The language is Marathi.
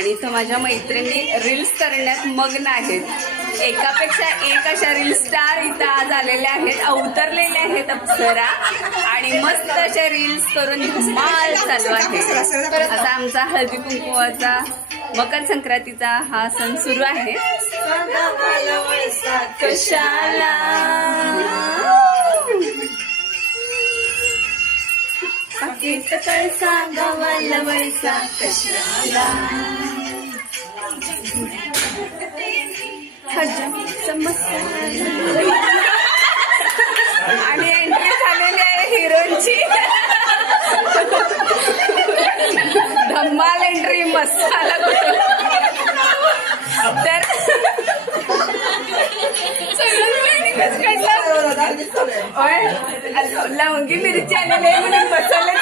आणि इथं माझ्या मैत्रिणी रील्स करण्यात मग्न आहेत. एकापेक्षा एक अशा रील स्टार इथं आज आलेल्या आहेत, अवतरलेले आहेत अप्सरा आणि मस्त अशा रील्स करून धमाल चालू आहे. आता आमचा हळदी कुंकुवाचा मकर संक्रांतीचा हा सण सुरू आहे. कशाला पाकिट कळसा गवल वळसा कशाला आणि एंट्री झालेली आहे हिरोची. धम्माल एंट्री मसाला तर लवंगी मिरची आलेली आहे म्हणून मसाला